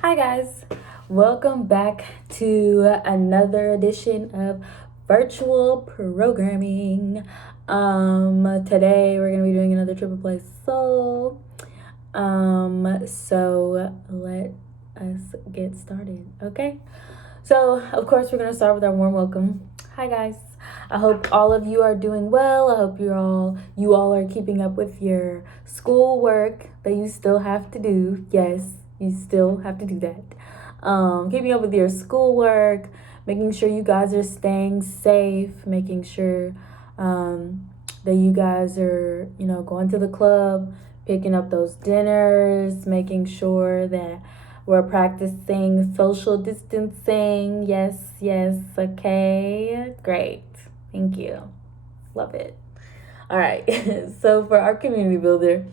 Hi, guys. Welcome back to another edition of virtual programming. Today we're gonna be doing another triple play soul. So let us get started, okay? So, of course, we're gonna start with our warm welcome. Hi, guys. I hope all of you are doing well. I hope you all are keeping up with your school work that you still have to do. Yes, you still have to do that. Keeping up with your schoolwork, making sure you guys are staying safe, making sure that you guys are, going to the club, picking up those dinners, making sure that we're practicing social distancing. Yes, yes, okay. Great. Thank you. Love it. All right. So for our community builder,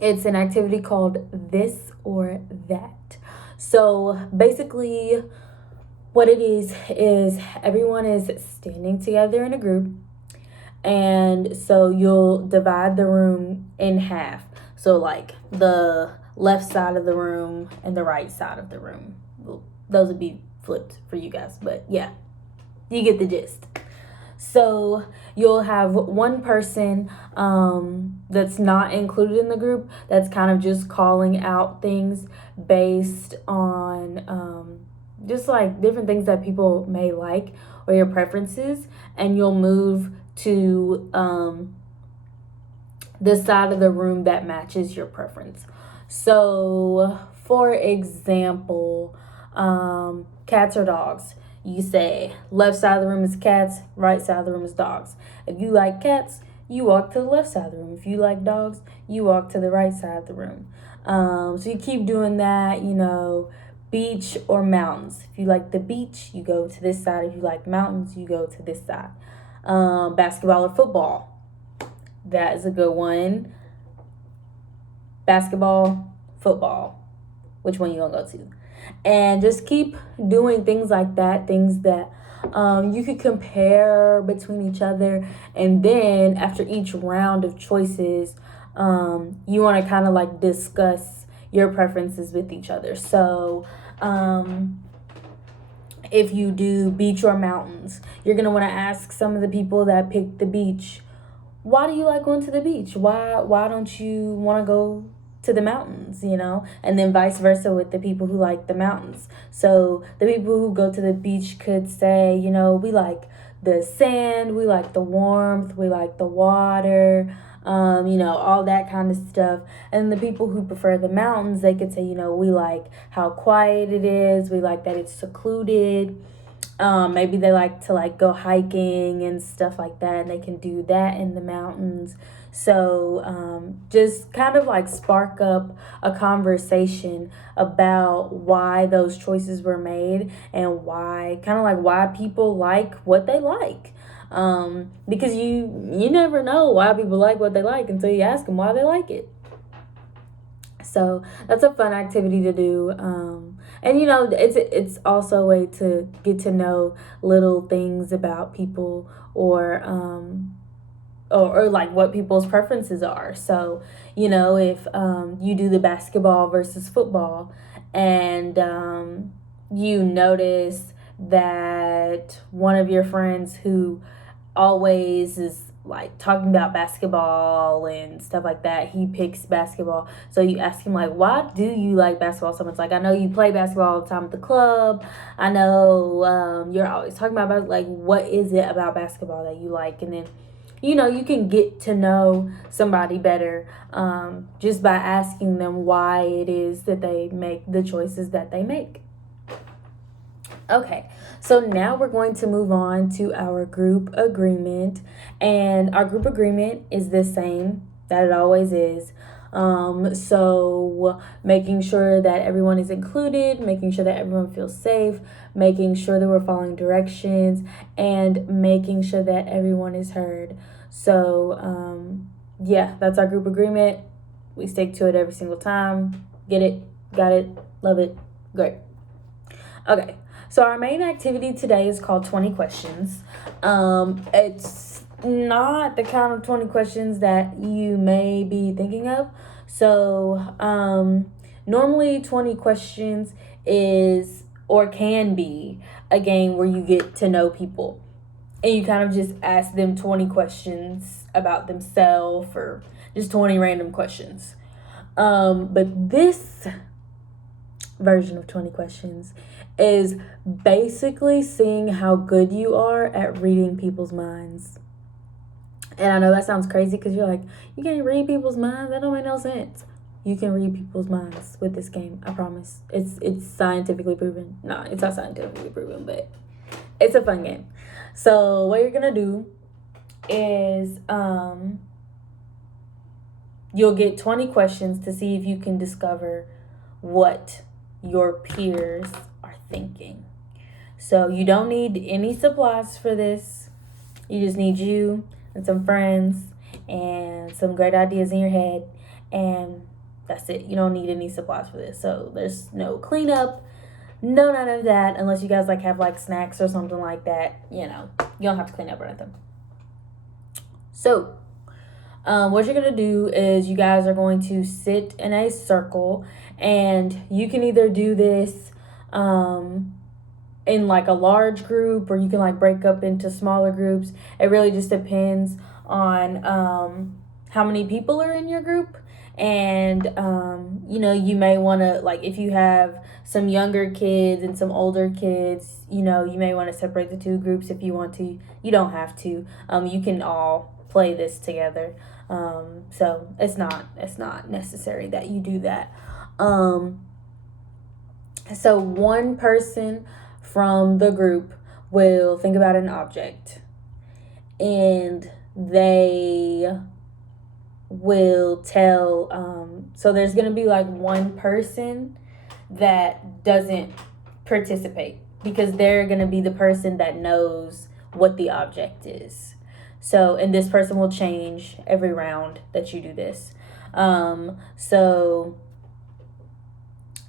it's an activity called This or That. So basically, what it is everyone is standing together in a group, and so you'll divide the room in half. So like the left side of the room and the right side of the room. Well, those would be flipped for you guys, but yeah, you get the gist. So you'll have one person that's not included in the group that's kind of just calling out things based on just like different things that people may like or your preferences, and you'll move to the side of the room that matches your preference. So, for example, cats or dogs. You say left side of the room is cats, right side of the room is dogs. If you like cats, you walk to the left side of the room. If you like dogs, you walk to the right side of the room. So you keep doing that, beach or mountains. If you like the beach, you go to this side. If you like mountains, you go to this side. Basketball or football. That is a good one. Basketball, football. Which one you gonna go to? And just keep doing things like that, things that you could compare between each other. And then after each round of choices, you want to kind of like discuss your preferences with each other. So if you do beach or mountains, you're going to want to ask some of the people that picked the beach, why do you like going to the beach? Why don't you want to go to the mountains, And then vice versa with the people who like the mountains. So the people who go to the beach could say, we like the sand, we like the warmth, we like the water, all that kind of stuff. And the people who prefer the mountains, they could say, we like how quiet it is, we like that it's secluded. Maybe they like to like go hiking and stuff like that, and they can do that in the mountains. So just kind of like spark up a conversation about why those choices were made and why people like what they like. Because you never know why people like what they like until you ask them why they like it. So that's a fun activity to do. And it's also a way to get to know little things about people, or like what people's preferences are. So if you do the basketball versus football, and you notice that one of your friends who always is like talking about basketball and stuff like that, he picks basketball. So you ask him like, why do you like basketball so much? Like, I know you play basketball all the time at the club. I know you're always talking about like, what is it about basketball that you like? And then you can get to know somebody better just by asking them why it is that they make the choices that they make. Okay, so now we're going to move on to our group agreement. And our group agreement is the same that it always is. So making sure that everyone is included, making sure that everyone feels safe, making sure that we're following directions, and making sure that everyone is heard. So yeah, that's our group agreement. We stick to it every single time. Get it? Got it? Love it? Great. Okay, so our main activity today is called 20 questions. It's not the kind of 20 questions that you may be thinking of. So normally 20 questions is or can be a game where you get to know people and you kind of just ask them 20 questions about themselves or just 20 random questions. But this version of 20 questions is basically seeing how good you are at reading people's minds. And I know that sounds crazy because you're like, you can't read people's minds? That don't make no sense. You can read people's minds with this game. I promise. It's scientifically proven. No, it's not scientifically proven, but it's a fun game. So what you're gonna do is you'll get 20 questions to see if you can discover what your peers are thinking. So you don't need any supplies for this. You just need you and some friends and some great ideas in your head, and that's it. You don't need any supplies for this. So there's no cleanup, no none of that, unless you guys like have like snacks or something like that. You don't have to clean up or anything. So what you're gonna do is you guys are going to sit in a circle, and you can either do this in like a large group, or you can like break up into smaller groups. It really just depends on how many people are in your group. And you may want to, like, if you have some younger kids and some older kids, you may want to separate the two groups if you want to. You don't have to. You can all play this together. So it's not necessary that you do that. So one person from the group will think about an object, and they will tell, so there's going to be like one person that doesn't participate because they're going to be the person that knows what the object is. So, and this person will change every round that you do this. So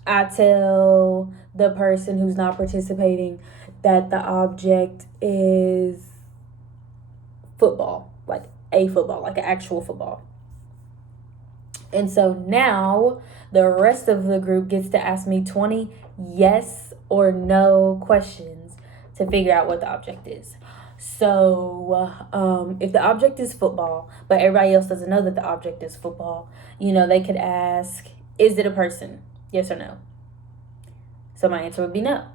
I tell the person who's not participating that the object is football, like a football, like an actual football. And so now the rest of the group gets to ask me 20 yes or no questions to figure out what the object is. So if the object is football, but everybody else doesn't know that the object is football, they could ask, is it a person? Yes or no? So my answer would be no.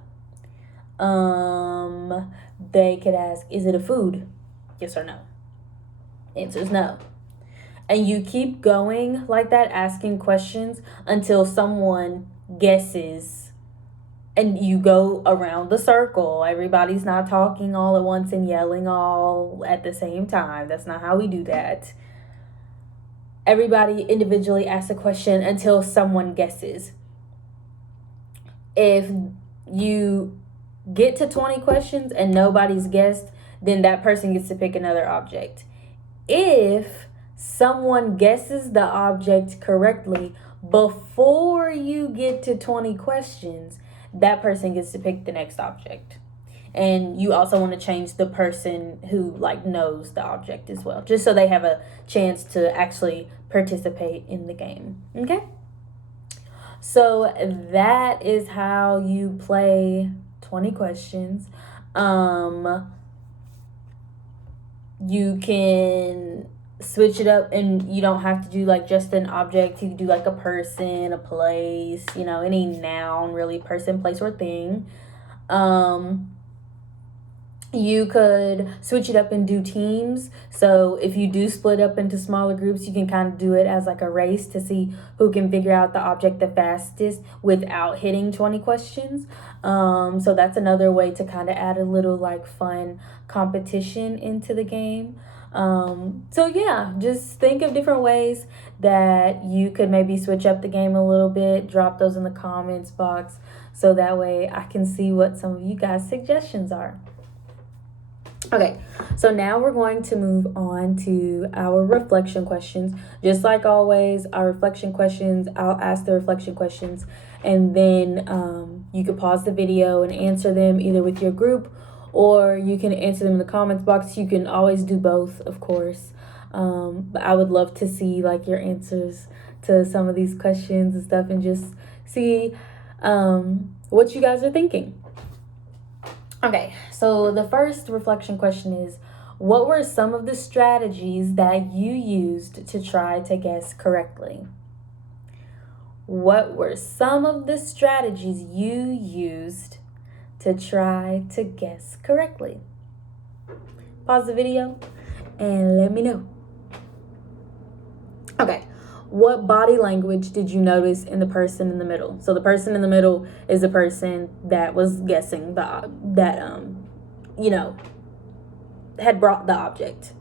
They could ask, is it a food? Yes or no? Answer is no. And you keep going like that, asking questions until someone guesses. And you go around the circle. Everybody's not talking all at once and yelling all at the same time. That's not how we do that. Everybody individually asks a question until someone guesses. If you get to 20 questions and nobody's guessed, then that person gets to pick another object. If someone guesses the object correctly before you get to 20 questions, that person gets to pick the next object. And you also want to change the person who knows the object as well, just so they have a chance to actually participate in the game. Okay? So that is how you play 20 questions. You can switch it up, and you don't have to do just an object. You can do a person, a place, any noun, really, person, place, or thing. You could switch it up and do teams. So if you do split up into smaller groups, you can kind of do it as a race to see who can figure out the object the fastest without hitting 20 questions. So that's another way to kind of add a little fun competition into the game. So yeah, just think of different ways that you could maybe switch up the game a little bit. Drop those in the comments box so that way I can see what some of you guys' suggestions are. Okay, so now we're going to move on to our reflection questions. Just like always, our reflection questions, I'll ask the reflection questions, and then you can pause the video and answer them either with your group, or you can answer them in the comments box. You can always do both, of course. But I would love to see your answers to some of these questions and stuff and just see what you guys are thinking. Okay, so the first reflection question is, what were some of the strategies that you used to try to guess correctly? What were some of the strategies you used to try to guess correctly? Pause the video and let me know. Okay, what body language did you notice in the person in the middle? So the person in the middle is the person that was guessing had brought the object.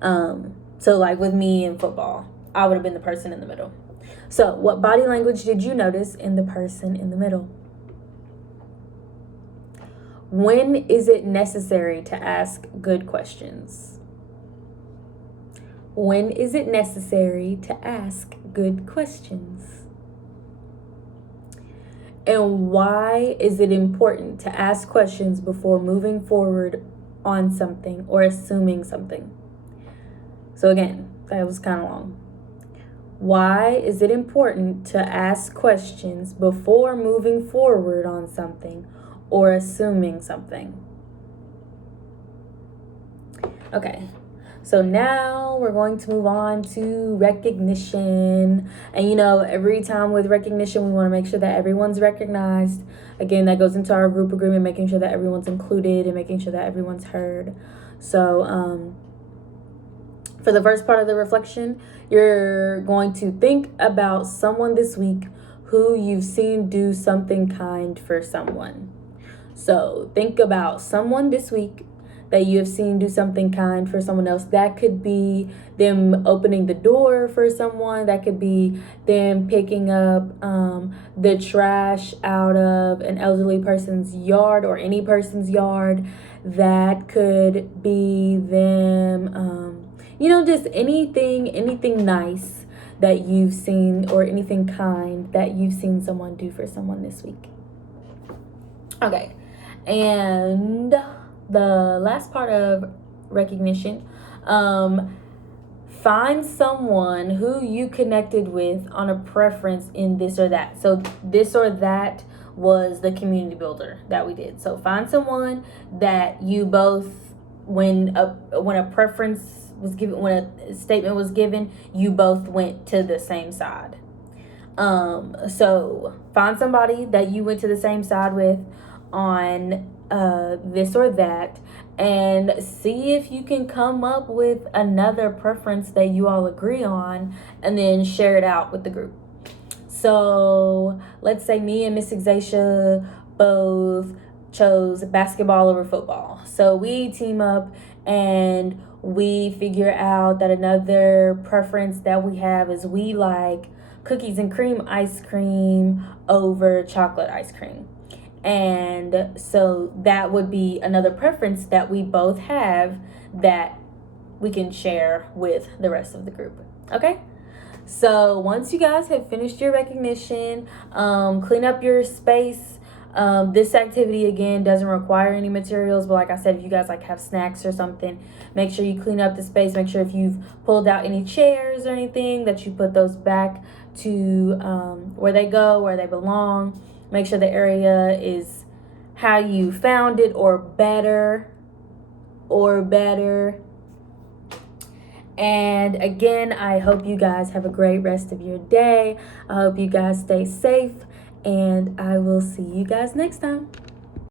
So like with me in football, I would have been the person in the middle. So what body language did you notice in the person in the middle? When is it necessary to ask good questions? When is it necessary to ask good questions? And why is it important to ask questions before moving forward on something or assuming something? So again, that was kind of long. Why is it important to ask questions before moving forward on something or assuming something? Okay, so now we're going to move on to recognition. And every time with recognition, we want to make sure that everyone's recognized. Again, that goes into our group agreement, making sure that everyone's included and making sure that everyone's heard. So for the first part of the reflection, you're going to think about someone this week who you've seen do something kind for someone. So think about someone this week that you have seen do something kind for someone else. That could be them opening the door for someone. That could be them picking up the trash out of an elderly person's yard or any person's yard. That could be them, just anything nice that you've seen, or anything kind that you've seen someone do for someone this week. Okay, and the last part of recognition, find someone who you connected with on a preference in this or that. So this or that was the community builder that we did. So find someone that you both, when a preference was given, when a statement was given, you both went to the same side. So find somebody that you went to the same side with on this or that, and see if you can come up with another preference that you all agree on, and then share it out with the group. So let's say me and Miss Exacia both chose basketball over football. So we team up and we figure out that another preference that we have is we like cookies and cream ice cream over chocolate ice cream. And so that would be another preference that we both have that we can share with the rest of the group. Okay? So once you guys have finished your recognition, clean up your space. This activity, again, doesn't require any materials, but like I said, if you guys have snacks or something, make sure you clean up the space. Make sure if you've pulled out any chairs or anything, that you put those back to where they go, where they belong. Make sure the area is how you found it, or better. And again, I hope you guys have a great rest of your day. I hope you guys stay safe, and I will see you guys next time.